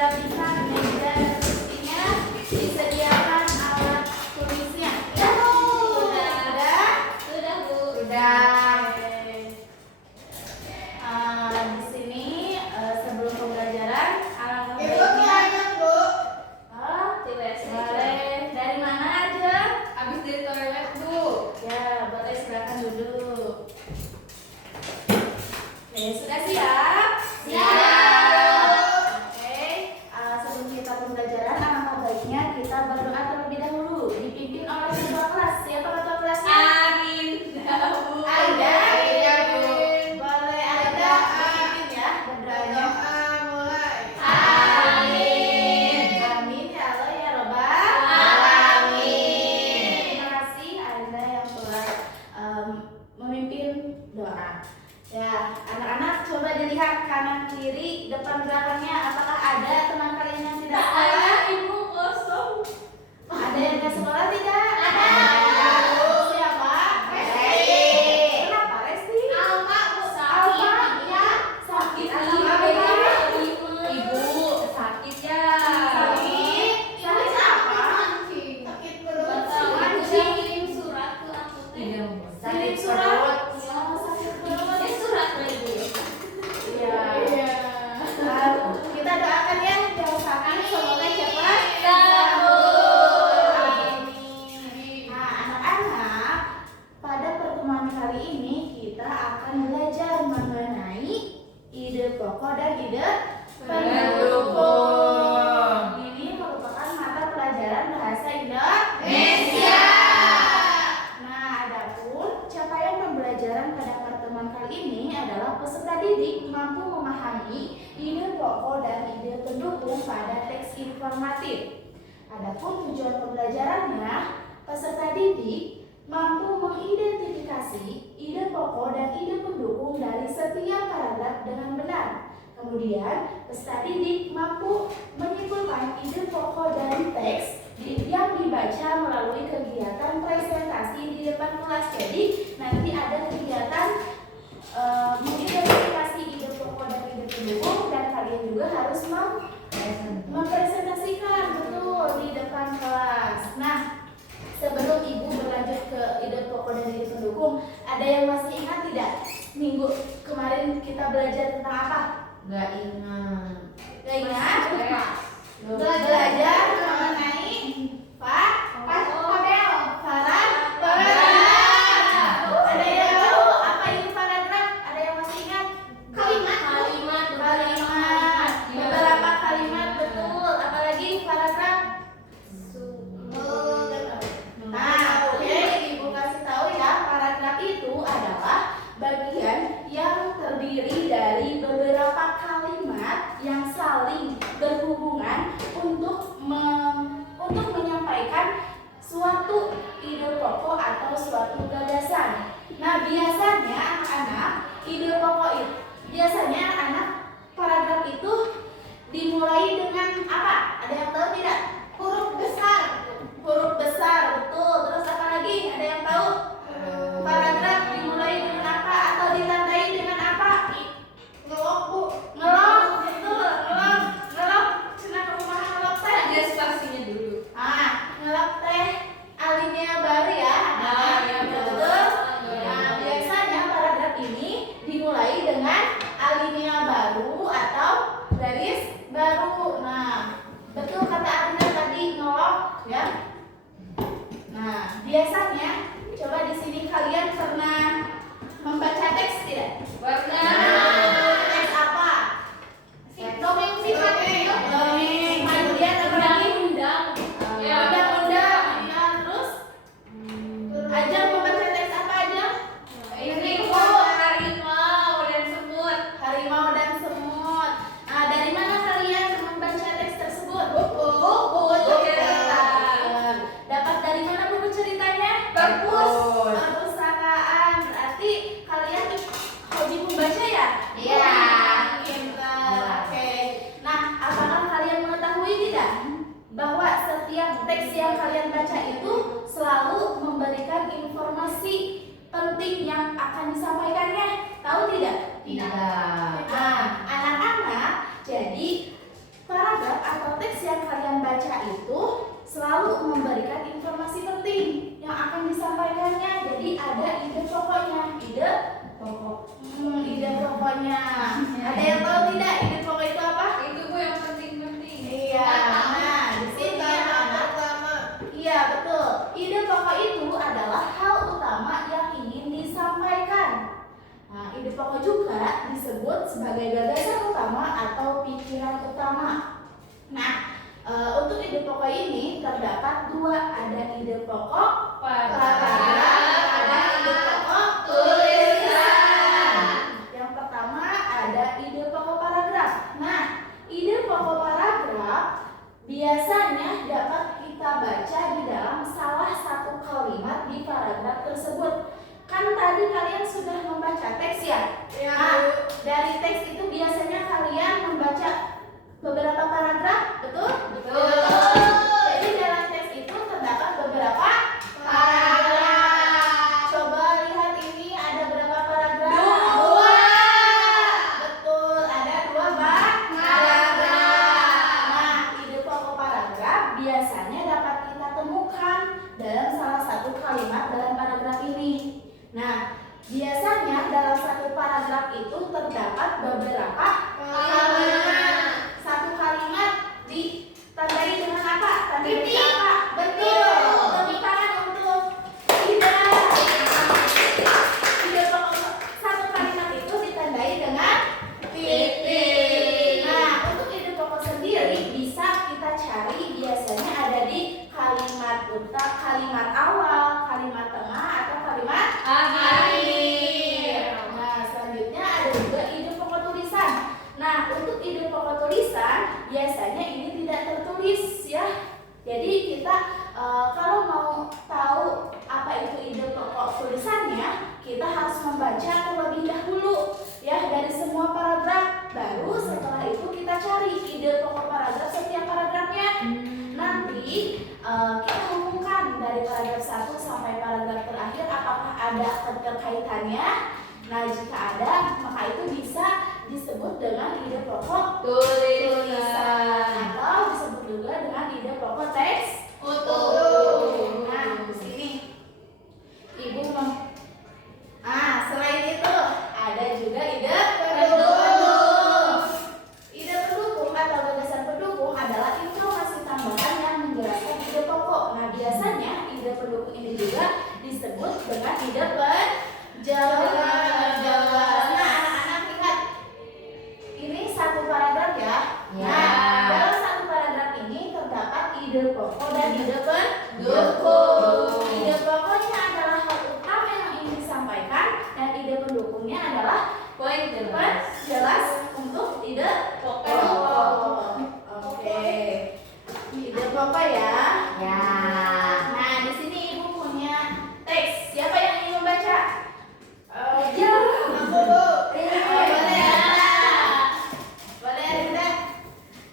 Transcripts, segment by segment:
dirapikan meja dan kursinya, disediakan alat tulisnya. Ya, sudah Bu. Sudah. Di sini sebelum pembelajaran alangkah baiknya. Oh, boleh. Dari mana aja? Habis dari toilet Bu. Ya, boleh silakan duduk. Oke, sudah siap? Oke, sebelum kita pembelajaran, alangkah baiknya kita berdoa terlebih dahulu, dipimpin oleh ketua kelas. Siapa ketua kelasnya? Amin. Bu. Aida. Iya Bu. Boleh Aida dipimpin ya berdoanya. Amin. Amin ya Allah ya Robbal Amin. Terima kasih Aida yang telah memimpin doa. Ya, anak-anak coba dilihat kanan kiri depan belakangnya, apakah ada teman kalian yang tidak sekolah? Ibu kosong. Ada yang tidak sekolah tidak? Ada. Siapa? Resti. Kenapa Resti? Alma Bu. Alma? Ya. Sakit Ibu apa? Ibu sakit ya. Sakit? Sakit apa? Sakit perut. Kirim surat ke aku. Kirim Sakit surat? perut. Oh, sakit perut. Ya surat lagi. Iya. Kita doakan ya yang sakit semoga cepat Sembuh. Amin. Nah, anak-anak, pada pertemuan kali ini kita akan belajar mengenai ide pokok dan ide pendukung. Ini merupakan mata pelajaran bahasa Indonesia. Nah, adapun capaian pembelajaran pada pertemuan kali ini adalah peserta didik mampu memahami ide pokok dan ide pendukung pada teks informatif. Adapun tujuan pembelajarannya, peserta didik mampu mengidentifikasi ide pokok dan ide pendukung dari setiap paragraf dengan benar. Kemudian, peserta didik mampu menyimpulkan ide pokok dari teks yang dibaca melalui kegiatan presentasi di depan kelas. Jadi, nanti ada kegiatan mengidentifikasi ide pokok dan ide pendukung, dan kalian juga harus mempresentasikan betul di depan kelas. Nah, sebelum Ibu berlanjut ke ide pokok dan ide pendukung, ada yang masih ingat tidak? Minggu kemarin kita belajar tentang apa? Nggak ingat. Gak ingat? Belum. Belajar mengenai paragraf. Ada yang tahu apa itu paragraf? Ada yang masih ingat? Kalimat. Beberapa kalimat betul. Apalagi paragraf. Nah, oke, Ibu kasih tahu ya, paragraf itu adalah bagian yang terdiri dari beberapa kalimat yang saling berhubungan untuk menyampaikan suatu ide pokok atau suatu gagasan. Nah, biasanya anak-anak ide pokok itu, biasanya anak paragraf itu dimulai dengan apa? Ada yang tahu tidak? Huruf besar. Huruf besar, betul. Terus apa lagi? Ada yang tahu? Paragraf dimulai dengan apa atau ditandai dengan apa? Ngelok, Bu. Ngelok, betul. Ngelok. Cenah rumah ngelok teh. Ada spasinya dulu. Ngelok teh alinea baru ya. Iya, Betul. Nah, biasanya paragraf ini dimulai dengan alinea baru atau garis baru. Nah, betul kata Arina tadi, ngelok ya. Nah, biasanya coba di sini kalian pernah membaca teks tidak? Teks apa? Dongeng sih pakai. Dongeng. Kemudian apa lagi? Undang-undang. Undang-undang. Ya, terus Ajeng membaca teks apa aja? Ini harimau dan semut. Harimau dan semut. Nah, dari mana kalian membaca teks tersebut? Buku cerita. Dapat dari mana buku ceritanya? Perpus. Perpustakaan. Berarti kalian hobi membaca ya? paragraf atau teks yang kalian baca itu selalu memberikan informasi penting yang akan disampaikannya. Jadi ada ide pokoknya, ide pokoknya. Ada yang tahu tidak ide pokok itu apa? Itu Bu yang penting-penting. Iya. Nah, di sini pertama. Iya, betul. Ide pokok itu adalah hal utama yang ingin disampaikan. Nah, ide pokok juga disebut sebagai gagasan utama atau pikiran utama. Nah, untuk ide pokok ini terdapat dua, ada ide pokok paragraf, ada ide pokok tulisan. Yang pertama ada ide pokok paragraf. Nah, ide pokok paragraf biasanya dapat kita baca di dalam salah satu kalimat di paragraf tersebut. Kan tadi kalian sudah membaca teks ya? Ya. Nah, dari teks itu biasanya kalian membaca beberapa paragraf, betul? Betul. Jadi dalam teks itu terdapat beberapa paragraf. Coba lihat ini ada berapa paragraf? Dua. Betul, ada dua paragraf. Nah, ide pokok paragraf biasanya dapat kita temukan dalam salah satu kalimat dalam paragraf ini. Nah, biasanya dalam satu paragraf itu terdapat beberapa kalimat. Satu kalimat ditandai dengan apa? Tandai dengan apa? Betul. Tepuk tangan untuk Ida. Ide pokok satu kalimat itu ditandai dengan titik. Nah, untuk ide pokok sendiri bisa kita cari biasanya ada di kalimat utama, kalimat awal, kalimat tengah, atau kalimat akhir. Nah, selanjutnya ada juga ide pokok tulisan. Nah, untuk ide pokok tulisan biasanya ini tidak tertulis ya. Jadi kita kalau mau tahu apa itu ide pokok tulisannya, kita harus membaca terlebih dahulu ya dari semua paragraf. Baru setelah itu kita cari ide pokok paragraf setiap paragrafnya. Nanti kita hubungkan dari paragraf 1 sampai paragraf terakhir apakah ada keterkaitannya. Nah, jika ada, maka itu bisa disebut dengan ide pokok tulisan atau disebut juga dengan ide pokok teks utuh. Nah, di sini Ibu selain itu ada juga ide pendukung. Ide pendukung atau gagasan pendukung adalah informasi tambahan yang menjelaskan ide pokok. Nah, biasanya ide pendukung ini juga disebut dengan ide penjelasan. Nah, anak-anak ingat, ini satu paragraf ya. Nah, dalam satu paragraf ini terdapat ide pokok dan ide pendukung. Ide pokoknya adalah hal utama yang ingin disampaikan dan ide pendukungnya adalah poin penjelas untuk ide pokok. Oke. Ide pokok ya. Nah, di sini Ibu punya teks. Siapa yang ingin membaca? Boleh Rida.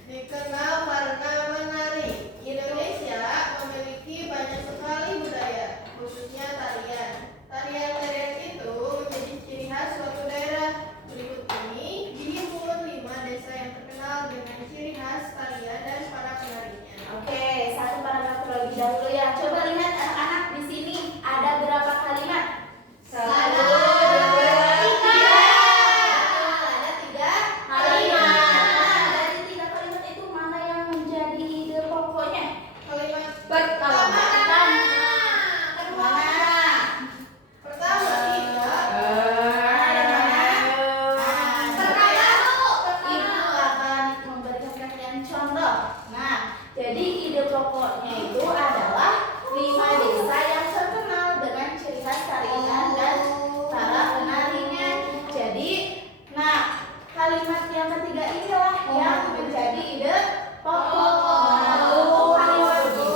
Dikenal karena menari. Indonesia memiliki banyak sekali budaya, khususnya tarian. Tarian-tarian itu menjadi ciri khas suatu daerah. Berikut ini dihimpun 5 desa yang terkenal dengan ciri khas tarian dan para penarinya. Oke, satu paragraf terlebih dahulu ya. Coba lihat anak-anak di sini ada berapa kalimat? 1, 2, 3. Ada 3 kalimat. Nah, dari 3 kalimat itu mana yang menjadi ide pokoknya? Kalimat Pertama. Pertama tidak. Ibu akan memberikan kalian contoh. Nah, jadi ide pokoknya itu adalah 5 desa yang terkenal dengan ciri khas tarian dan para penarinya. Jadi, nah, kalimat yang ketiga inilah yang menjadi ide pokok. Untuk kalimat itu,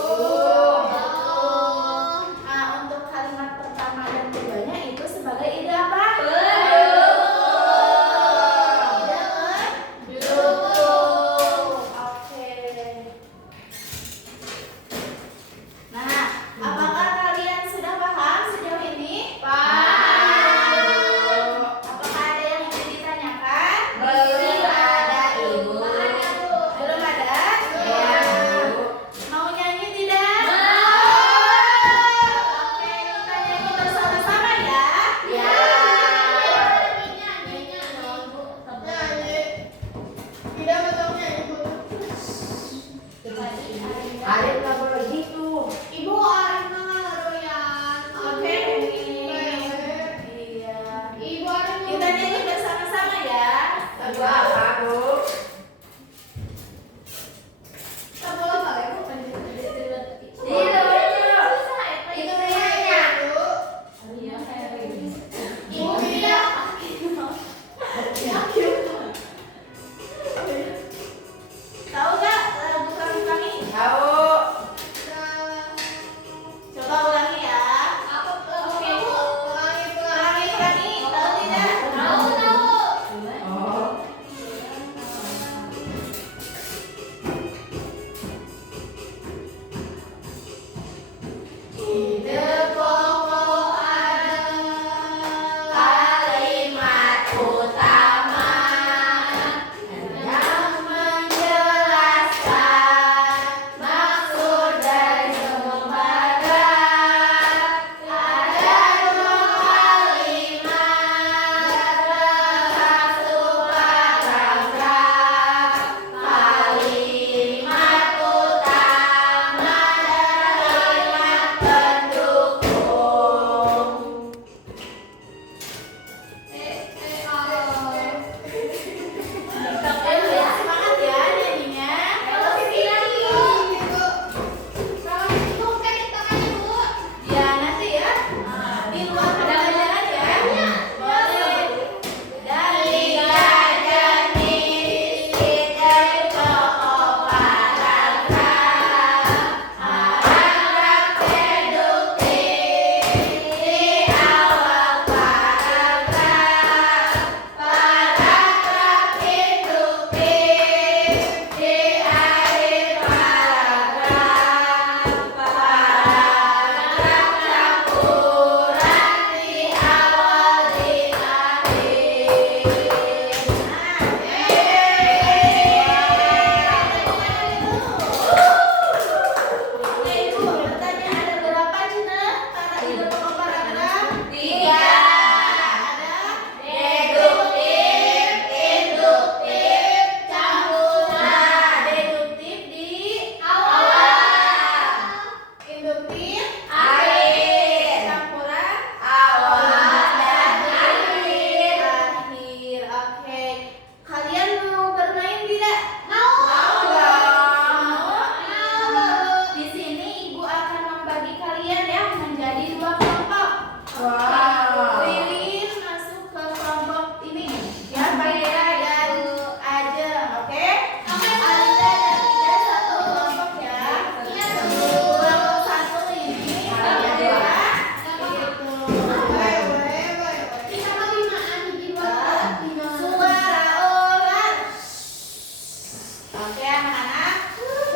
nah, untuk kalimat pertama dan keduanya itu sebagai ide apa? Ide pendukung. Oke.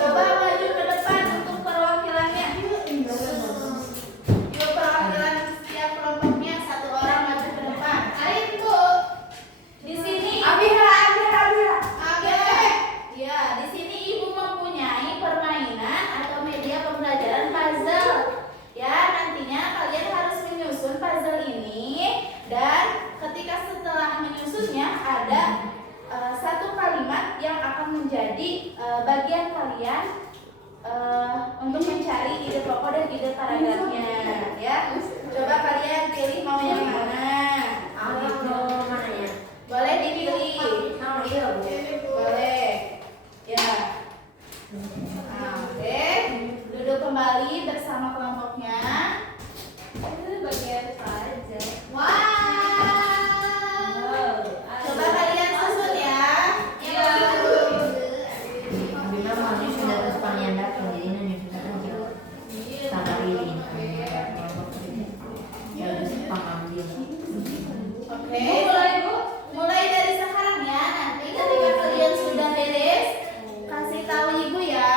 Coba maju ke depan untuk perwakilannya. Yuk, perwakilan setiap kelompoknya satu orang maju ke depan. Ayo Bu. Di sini Abira. ya, di sini Ibu mempunyai permainan atau media pembelajaran puzzle. Ya, nantinya kalian harus menyusun puzzle ini dan ketika setelah menyusunnya ada satu kalimat yang akan menjadi bagian kalian untuk mencari ide pokok dan ide paragrafnya, ya. Coba kalian pilih mau yang mana. Boleh dipilih. Boleh. Ya. Nah, oke. Duduk kembali bersama kelompoknya. Bagian saja. Coba kalian susun ya. Bila maju sudah terus panyanda jadi nanya kita aja samarin ya pengambil. Oke. Mulai dari sekarang ya. Nanti ketika kalian sudah beres, kasih tahu Ibu ya.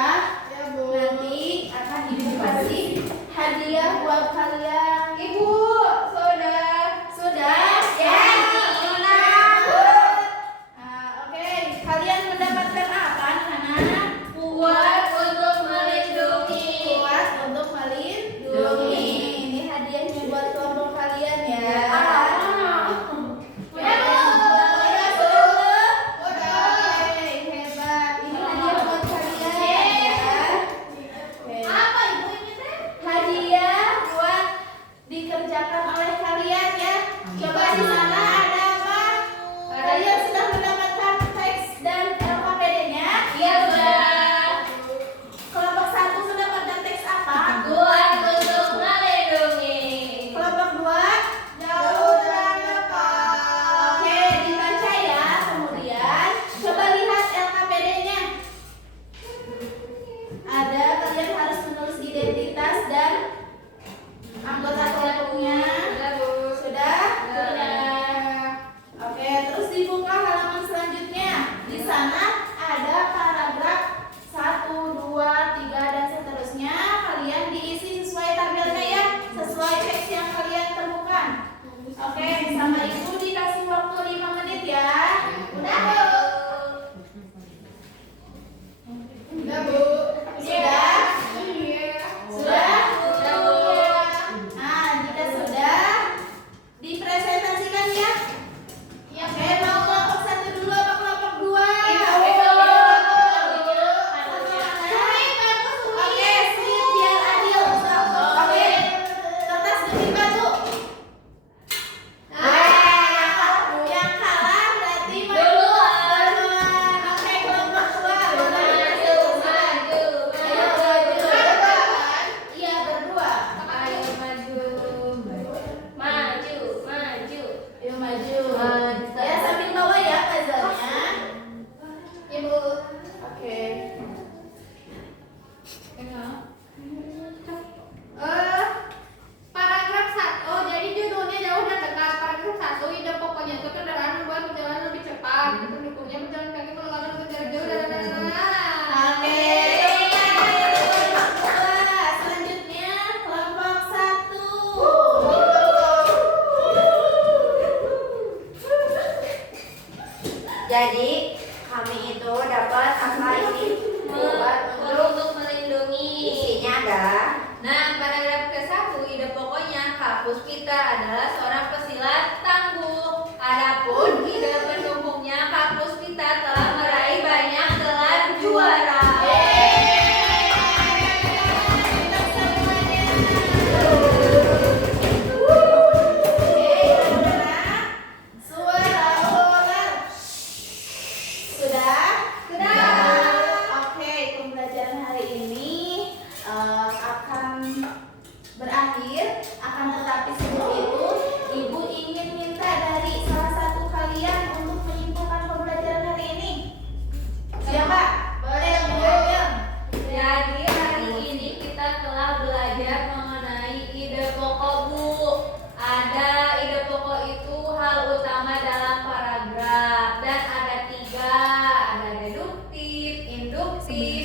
Ya Bu. Nanti akan Ibu kasih hadiah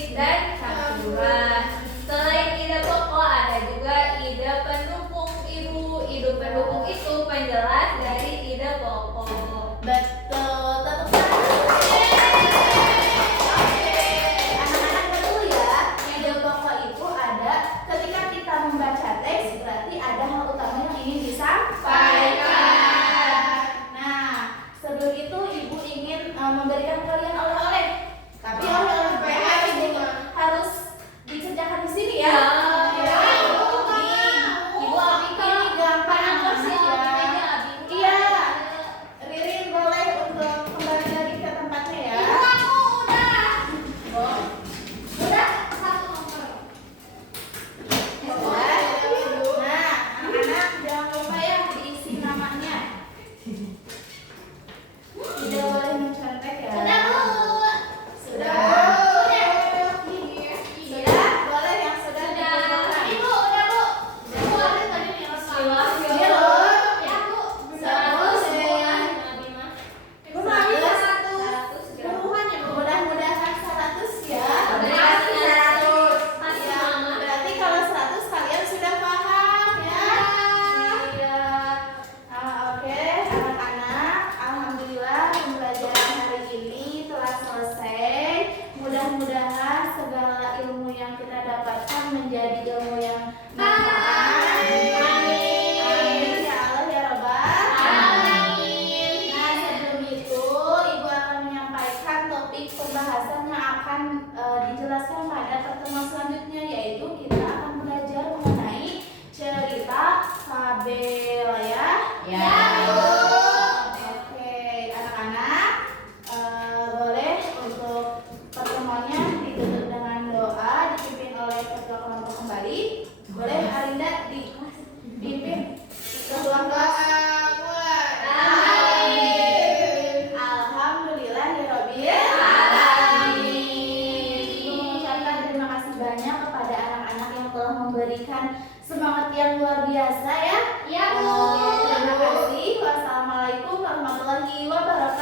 kritis dan campuran. Selain ide pokok ada juga ide pendukung Ibu. Ide pendukung itu penjelas dari ide pokok. Betul, tepuk tangan. Oke, anak-anak betul ya. Ide pokok itu ada ketika kita membaca teks, berarti ada hal utama yang ingin disampaikan. Nah, sebelum itu Ibu ingin memberikan kalian oleh-oleh. Tapi oleh-oleh PH harus dikerjakan di sini ya. Ya. Ibu ini gampang sih ya. Iya. Ririn boleh untuk kembali lagi ke tempatnya ya. Oh. Sudah? Sudah? Nah, anak-anak jangan lupa ya diisi namanya. Tidak boleh mencontek ya. Sudah? Sudah? Boleh yang sudah dikumpulkan. Ibu, udah Bu. Bu ada tadi nih harus salah. Ini loh. Ya Bu. Mudah-mudahan 100 ya. Masih Ya, 100. berarti kalau 100 kalian sudah paham ya. Iya. Oke, anak-anak, alhamdulillah pembelajaran hari ini telah selesai. Mudah-mudahan segala ilmu yang kita dapatkan menjadi ilmu yang manfaat. Amin ya Allah ya Rabbal alamin. Nah, sebelum itu Ibu akan menyampaikan topik pembahasan yang akan dijelaskan pada pertemuan selanjutnya, yaitu kita akan belajar mengenai cerita fabel ya. Ya. Oke, anak-anak, boleh untuk pertemuannya ditutup dengan doa dipimpin oleh ketua kelompok kembali. Boleh Arinda dipimpin ke ruang kelas. Alhamdulillahirobbil alamin. Ibu mengucapkan terima kasih banyak kepada anak-anak yang telah memberikan semangat yang luar biasa ya. Ya Bu. Terima kasih. Wassalamualaikum warahmatullahi wabarakatuh.